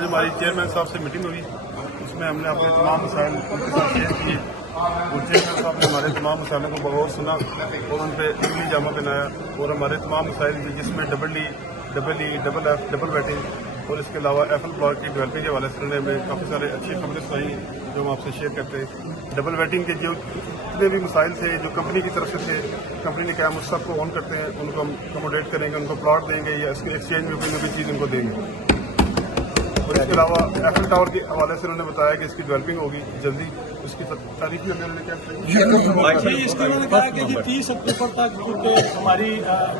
آج ہماری چیئرمین صاحب سے میٹنگ ہوئی، اس میں ہم نے اپنے تمام مسائل ان کے ساتھ شیئر کیے اور چیئرمین صاحب نے ہمارے تمام مسائلوں کو بغور سنا اور ان پہ عملی جامہ پہنایا اور ہمارے تمام مسائل جس میں double D, double E, double F, double waiting اور اس کے علاوہ ایپل پلاٹ کی ڈیولپنگ کے حوالے سے انہوں نے ہمیں کافی سارے اچھی خبریں سنائی جو ہم آپ سے شیئر کرتے ہیں۔ ڈبل ویٹنگ کے جو جتنے بھی مسائل تھے جو کمپنی کی طرف سے تھے، کمپنی نے کہا ہم اس سب کو آن کرتے ہیں، ان کو ہم اکوموڈیٹ کریں گے، ان کو پلاٹ دیں گے یا اس کے ایکسچینج میں کوئی نہ کوئی چیز ان کو دیں گے۔ اور اس کے علاوہ ایفل ٹاور کے حوالے سے انہوں نے بتایا کہ اس کی ڈیولپنگ ہوگی جلدی، اس کی تاریخ بھی انہوں نے کیا اس کے انہوں نے کہا کہ 30 اکتوبر تک کیونکہ ہماری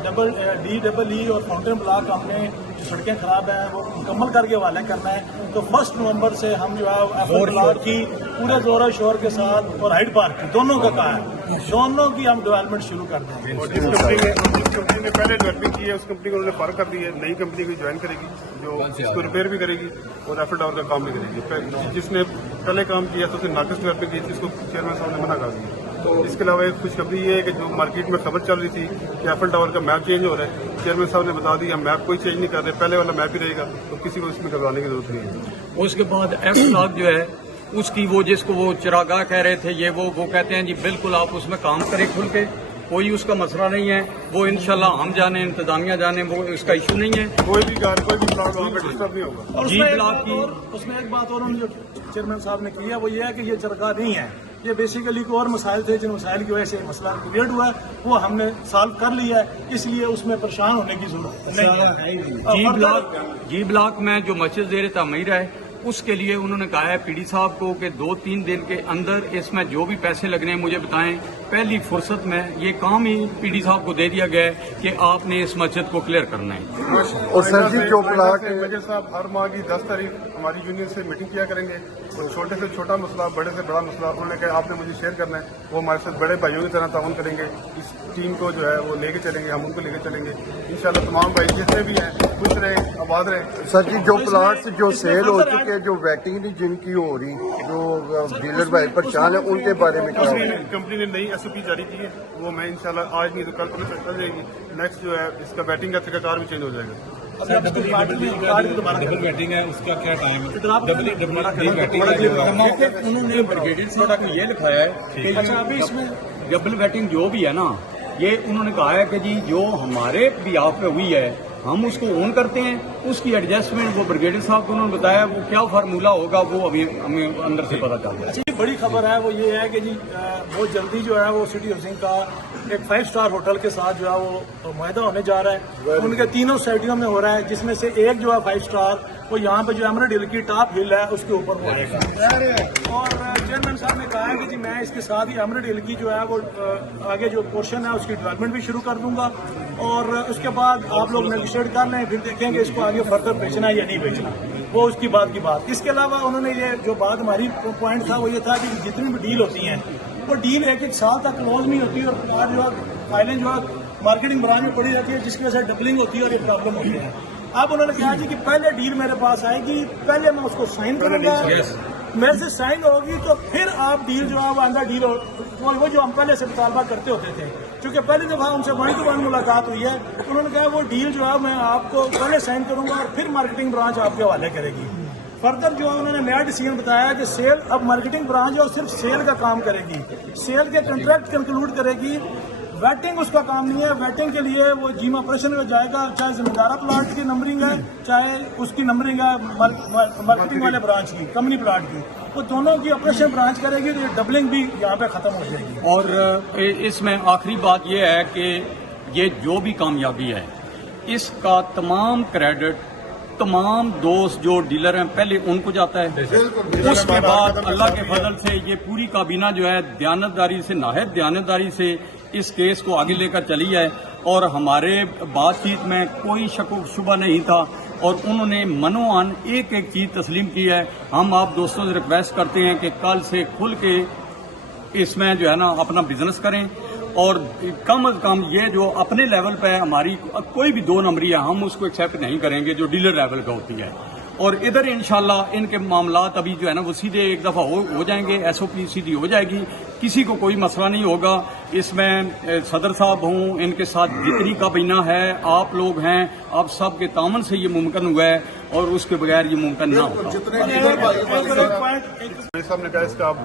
ڈبل ڈی، ڈبل ای اور فاؤنٹین بلاک ہم نے جو سڑکیں خراب ہیں وہ مکمل کر کے حوالے کرنا ہے، تو 1 نومبر سے ہم جو ہے ایپل بلاک کی پورے زور و شور کے ساتھ اور ہائیڈ پارک کی دونوں کا کہا ہے، دونوں کی ہم ڈیولپمنٹ شروع کر دیں گے۔ اور جس کمپنی نے پہلے ڈیولپنگ کی ہے اس کمپنی کو انہوں نے فارغ کر دی ہے، نئی کمپنی کو جوائن کرے گی جو اس کو ریپیئر بھی کرے گی اور ایفل ٹاور کا کام بھی کرے گی۔ جس نے پہلے کام کیا تو اس نے ناقص ڈیولپنگ کی تھی، اس کو چیئرمین صاحب نے منع کر دیا۔ اس کے علاوہ ایک خوشخبری یہ ہے کہ جو مارکیٹ میں خبر چل رہی تھی کہ ایفل ٹاور کا میپ چینج ہو رہا ہے، چیئرمین صاحب نے بتا دیا میپ کوئی چینج نہیں کر رہے، پہلے والا میپ ہی رہے گا، تو کسی کو اس میں گھبرانے کی ضرورت نہیں ہے۔ اس کے بعد ایف بلاک جو ہے اس کی وہ جس کو وہ چراگاہ کہہ رہے تھے، یہ وہ کہتے ہیں جی بالکل آپ اس میں کام کریں کھل کے، کوئی اس کا مسئلہ نہیں ہے، وہ انشاءاللہ ہم جانے انتظامیہ جانے وہ اس کا ایشو نہیں ہے، کوئی بھی پلاٹ وہاں پہ ڈسٹرب نہیں ہوگا۔ اور جی بلاک کی اس میں ایک بات اور جو چیئرمین صاحب نے کی ہے وہ یہ ہے کہ یہ چرگاہ نہیں ہے، یہ بیسیکلی کوئی اور مسائل تھے جن مسائل کی وجہ سے مسئلہ کریٹ ہوا ہے، وہ ہم نے سالو کر لیا ہے، اس لیے اس میں پریشان ہونے کی ضرورت نہیں ہے۔ جی بلاک میں جو مسجد زیر تعمیر ہے اس کے لیے انہوں نے کہا ہے پی ڈی صاحب کو کہ 2-3 دن کے اندر اس میں جو بھی پیسے لگنے ہیں مجھے بتائیں، پہلی فرصت میں یہ کام ہی پی ڈی صاحب کو دے دیا گیا ہے کہ آپ نے اس مسجد کو کلیئر کرنا ہے۔ اور سر جی جو پلاٹ میجر صاحب ہر ماہ کی 10 تاریخ ہماری یونین سے میٹنگ کیا کریں گے اور چھوٹے سے چھوٹا مسئلہ، بڑے سے بڑا مسئلہ انہوں نے کہا آپ نے مجھے شیئر کرنا ہے، وہ ہمارے ساتھ بڑے بھائیوں کی طرح تعاون کریں گے، اس ٹیم کو جو ہے وہ لے کے چلیں گے، ہم ان کو لے کے چلیں گے انشاءاللہ۔ تمام بھائی جتنے بھی ہیں خوش رہے، آباد رہے۔ سر جی جو پلاٹس جو سیل ہو چکے، جو ویٹنگ نہیں جن کی ہو رہی، جو ڈیلر بھائی پریشان ہیں، ان کے بارے میں کیا؟ کمپنی نے نئی ایس او پی جاری کی ہے، وہ میں انشاءاللہ آج نہیں تو کل چل جائے گی۔ نیکسٹ جو ہے اس کا بیٹنگ کا طریقہ کار بھی چینج ہو جائے گا۔ ڈبل ویٹنگ ہے، اس کا کیا ٹائم ہے؟ ڈبل ویٹنگ ہے، انہوں نے بریگیڈیئر صاحب کو یہ لکھایا ہے کہ ابھی اس میں ڈبل ویٹنگ جو بھی ہے نا، یہ انہوں نے کہا ہے کہ جی جو ہمارے بھی آپ پہ ہوئی ہے ہم اس کو اون کرتے ہیں، اس کی ایڈجسٹمنٹ وہ بریگیڈیئر صاحب کو انہوں نے بتایا، وہ کیا فارمولہ ہوگا وہ ابھی ہمیں اندر سے پتہ چل جائے۔ اچھی بڑی خبر ہے وہ یہ ہے کہ جی بہت جلدی جو ہے وہ سٹی ہاؤسنگ کا ایک 5 اسٹار ہوٹل کے ساتھ جو ہے وہ معاہدہ ہونے جا رہا ہے، ان کے تینوں سائٹوں میں ہو رہا ہے، جس میں سے ایک جو ہے 5 اسٹار وہ یہاں پہ جو ایمرلڈ ہل کی ٹاپ ہل ہے اس کے اوپر وہ آئے گا۔ اور چیئرمین صاحب نے کہا ہے کہ جی میں اس کے ساتھ ہی ایمرلڈ ہل کی جو ہے وہ آگے جو پورشن ہے اس کی ڈیولپمنٹ بھی شروع کر دوں گا، اور اس کے بعد آپ لوگ نیگوشیٹ کر لیں، پھر دیکھیں گے اس کو آگے فردر بیچنا ہے یا نہیں بیچنا، وہ اس کی بات کی بات۔ اس کے علاوہ انہوں نے یہ جو بات ہماری پوائنٹ تھا وہ یہ تھا کہ جتنی بھی ڈیل ہوتی ہیں وہ ڈیل 1 سال تک کلوز نہیں ہوتی، اور جو ہے فائلیں جو ہے مارکیٹنگ برانچ میں پڑی رہتی ہے، جس کی وجہ سے ڈبلنگ ہوتی ہے اور یہ پرابلم ہوتی ہے۔ اب انہوں نے کہا جی کہ پہلے ڈیل میرے پاس آئے گی، پہلے میں اس کو سائن کروں گا، میرے سے سائن ہوگی تو پھر آپ ڈیل جو ہے وہ اندر ڈیل وہ جو ہم پہلے سے مطالبہ کرتے ہوتے تھے، کیونکہ پہلی دفعہ ان سے 1 to 1 ملاقات ہوئی ہے، انہوں نے کہا وہ ڈیل جو ہے میں آپ کو پہلے سائن کروں گا اور پھر مارکیٹنگ برانچ آپ کے حوالے کرے گی۔ فردر جو انہوں نے نیا ڈیسیژن بتایا کہ سیل، اب مارکیٹنگ برانچ جو صرف سیل کا کام کرے گی، سیل کے کنٹریکٹ کنکلوڈ کرے گی، ویٹنگ اس کا کام نہیں ہے، ویٹنگ کے لیے وہ جیم آپریشن میں جائے گا، چاہے زمیندارہ پلاٹ کی نمبرنگ ہے چاہے اس کی نمبرنگ ہے مارکیٹنگ والے برانچ کی، کمپنی پلاٹ کی، وہ دونوں کی آپریشن برانچ کرے گی، تو یہ ڈبلنگ بھی یہاں پہ ختم ہو جائے گی۔ اور اس میں آخری بات یہ ہے کہ یہ جو بھی کامیابی ہے اس کا تمام کریڈٹ تمام دوست جو ڈیلر ہیں پہلے ان کو جاتا ہے، اس کے بعد اللہ کے فضل سے یہ پوری کابینہ جو ہے دیانتداری سے، نہایت دیانتداری سے اس کیس کو آگے لے کر چلی ہے، اور ہمارے بات چیت میں کوئی شک و شبہ نہیں تھا، اور انہوں نے منوان ایک ایک چیز تسلیم کی ہے۔ ہم آپ دوستوں سے ریکویسٹ کرتے ہیں کہ کل سے کھل کے اس میں جو ہے نا اپنا بزنس کریں، اور کم از کم یہ جو اپنے لیول پہ ہماری کوئی بھی 2 نمبری ہے ہم اس کو ایکسیپٹ نہیں کریں گے جو ڈیلر لیول پہ ہوتی ہے، اور ادھر انشاءاللہ ان کے معاملات ابھی جو ہے نا وہ سیدھے ایک دفعہ ہو جائیں گے، ایس او پی سیدھی ہو جائے گی، کسی کو کوئی مسئلہ نہیں ہوگا۔ اس میں صدر صاحب ہوں، ان کے ساتھ جتنی کابینہ ہے، آپ لوگ ہیں، آپ سب کے تعاون سے یہ ممکن ہوا ہے، اور اس کے بغیر یہ ممکن نہ ہوتا. صاحب نے کہا اس کا آپ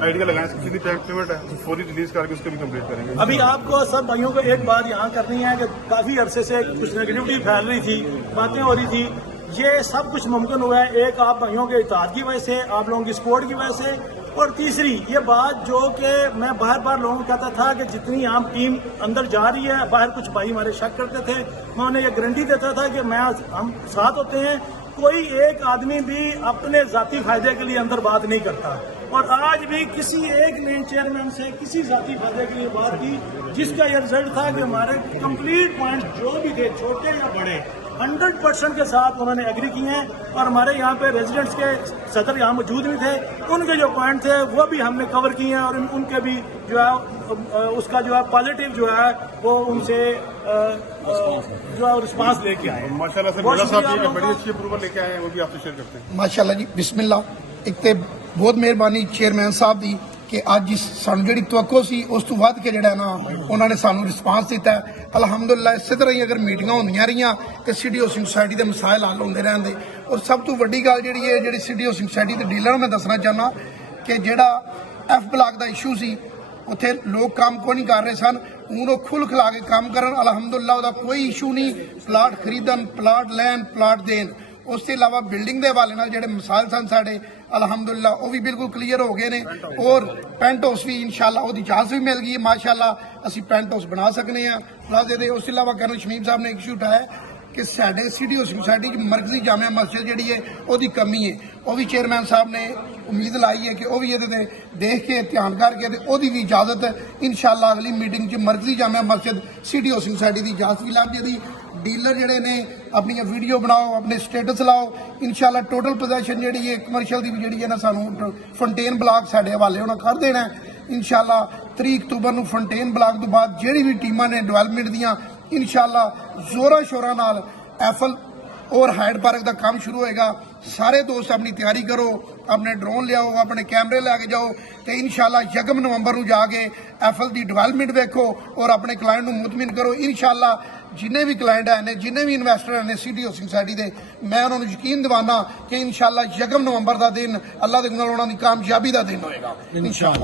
آئیڈیا لگائیں، اس کی کتنی پیمنٹ ہے فوری ریلیز کر کے اس کو بھی کمپلیٹ کریں گے. ابھی آپ کو سب بھائیوں کو ایک بات یہاں کرنی ہے کہ کافی عرصے سے کچھ نیگیٹیوٹی پھیل رہی تھی، باتیں ہو رہی تھی، یہ سب کچھ ممکن ہوا ہے ایک آپ بھائیوں کے اتحاد کی وجہ سے، آپ لوگوں کی سپورٹ کی وجہ سے. اور تیسری یہ بات جو کہ میں باہر باہر لوگوں کو کہتا تھا کہ جتنی عام ٹیم اندر جا رہی ہے، باہر کچھ بھائی ہمارے شک کرتے تھے، میں انہیں یہ گارنٹی دیتا تھا کہ ہم ساتھ ہوتے ہیں، کوئی ایک آدمی بھی اپنے ذاتی فائدے کے لیے اندر بات نہیں کرتا. اور آج بھی کسی ایک مین چیئرمین سے کسی ذاتی فائدے کے لیے بات کی، جس کا یہ رزلٹ تھا کہ ہمارے کمپلیٹ پوائنٹ جو بھی تھے چھوٹے یا بڑے 100% کے ساتھ انہوں نے ایگری کیے ہیں. اور ہمارے یہاں پہ ریزیڈنٹس کے صدر یہاں موجود بھی تھے، ان کے جو پوائنٹ تھے وہ بھی ہم نے کور کیے ہیں، اور ان کے بھی جو ہے اس کا جو ہے پازیٹیو جو ہے وہ ان سے جو ہے رسپانس لے کے آئے. ماشاء اللہ سے مرزا صاحب یہ بڑی اچھی اپروول لے کے آئے ہیں، وہ بھی آپ سے شیئر کرتے ہیں. ماشاءاللہ جی بسم اللہ. ایک تے بہت مہربانی چیئرمین صاحب دی کہ اج سانو جڑی توقع سی اس تو ود کے جڑا نا انہوں نے سانو رسپانس دیتا ہے. الحمدللہ اسی طرح ہی اگر میٹنگاں ہوندیاں رہیاں تے سٹی ہاؤسنگ سوسائٹی دے مسائل حل ہوندے رہندے. اور سب تو وڈی گل جڑی ہے جڑی سٹی ہاؤسنگ سوسائٹی دے ڈیلر میں دسنا چاہنا کہ جڑا ایف بلاک دا ایشو سی اتنے لوگ کام کو نہیں کر رہے سن، ہوں وہ کھل کھلا کے کام کرن. الحمدللہ وہ کوئی ایشو نہیں، پلاٹ خریدن، پلاٹ لین، پلاٹ دین. اس کے علاوہ بلڈنگ دے حوالے نال جڑے مسائل سن ساڈے الحمدللہ وہ بھی بالکل کلیئر ہو گئے نے. اور پینٹ ہاؤس بھی انشاءاللہ وہ اجازت بھی مل گئی ہے، ماشاءاللہ اسی پینٹ ہاؤس بنا سکنے ہیں پلازے دے. اس کے علاوہ کرنل شمیم صاحب نے ایک ایشو اٹھایا کہ ساڈے سٹی ہاؤسنگ سوسائٹی کی مرکزی جامع مسجد جڑی ہے وہ کمی ہے. وہ بھی چیئرمین صاحب نے امید لائی ہے کہ وہ بھی یہ دیکھ کے دھیان کر کے وہ بھی اجازت انشاءاللہ اگلی میٹنگ چ مرکزی Jama Masjid city housing society کی اجازت بھی لگ جائے. ڈیلر جڑے نے اپنی ویڈیو بناؤ، اپنے سٹیٹس لاؤ. انشاءاللہ ٹوٹل پوزیشن جڑی ہے کمرشل دی بھی جڑی ہے نا سانو فنٹین بلاک ساڈے حوالے ہونا کر دینا ہے. انشاءاللہ 3 اکتوبر نو فنٹین بلاک تو بعد جڑی بھی ٹیماں نے ڈیولپمنٹ دیاں انشاءاللہ زوراں شوراں نال ایفل اور ہائیڈ پارک دا کام شروع ہوئے گا. سارے دوست اپنی تیاری کرو، اپنے ڈرون لیاؤ، اپنے کیمرے لے کے جاؤ تے انشاءاللہ 1 نومبر نو جا کے ایفل دی ڈیولپمنٹ ویکھو اور اپنے کلائنٹ نو مطمئن کرو. انشاءاللہ جنہیں بھی کلائنٹ ہیں جنہیں بھی انویسٹر ہیں سٹی ہاؤسنگ سوسائٹی دے، میں انہوں نے یقین دوانا کہ انشاءاللہ 1 نومبر دا دن اللہ دے نال انہاں دی کامیابی دا دن ہوئے گا انشاءاللہ.